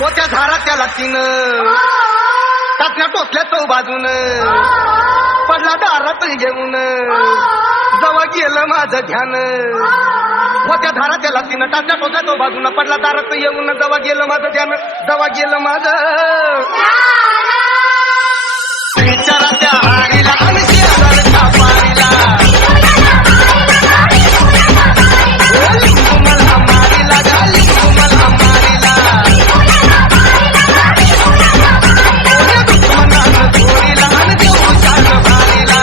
होत्या धारा त्याला तिनं टाकल्या टोचल्या चौ बाजून पडला दारात घेऊन जवळ गेलं माझं ध्यान होत्या धारा त्याला तिनं टाकल्या टोचल्या चौ बाजून पडला दारात येऊन जवळ गेलं माझं ध्यान जवळ गेलं माझं विचारा त्या हारीला आणि शेजारच्या पारीला मला मारीला गाली मला मारीला दुश्मनानं चोरीला आणि देऊच्या भारीला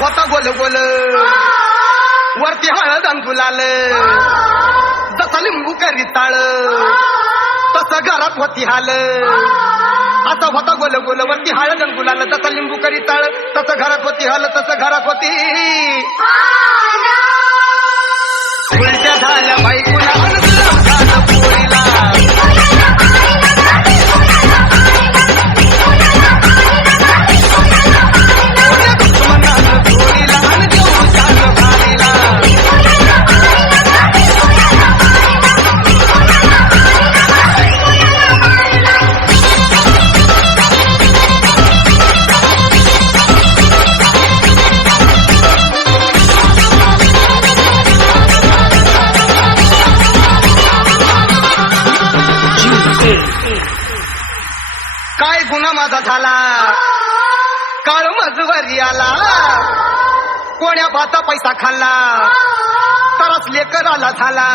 होता गोल गोल वरती हळद अंगुलाल जसा लिंबू करी ताळ तसं घरात होती हाल आता होता गोल गोल वरती हळद अंगुलाल जसा लिंबू करी ताळ तसं घरात होती हाल तसं घरात होती उलट्या झाल्या बायकोला पोरीला काय गुन्हा माझा झाला काळ मजवरी आला कोण्या भाता पैसा खाल्ला तरच लेकर आला झाला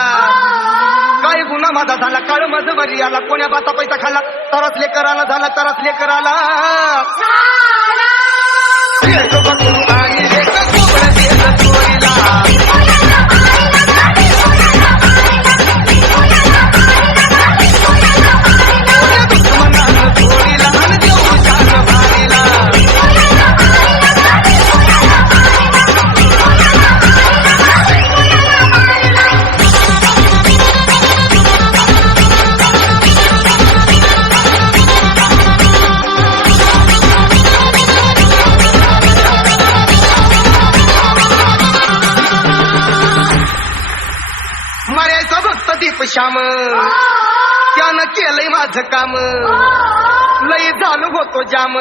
काय गुन्हा माझा झाला काळ मजवरी आला कोण्या भाता पैसा खाल्ला तरच लेकर आला झाला तरच लेकर आला आणि लेकर कोबडं दिलं चोरीला श्याम त्यानं केलंय माझं काम लय झालो होतो जाम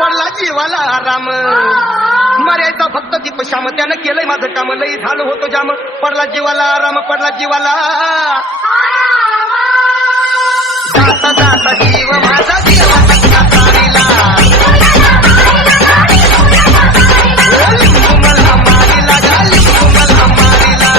पडला जीवाला आराम मर्याचा फक्त दीप श्याम त्यानं केलंय माझं काम लय झालो होतो जाम पडला जीवाला आराम पडला जीवाला जाता जाता जीव माझा जीवाचा तारीला मला मारीला गाली मला मारीला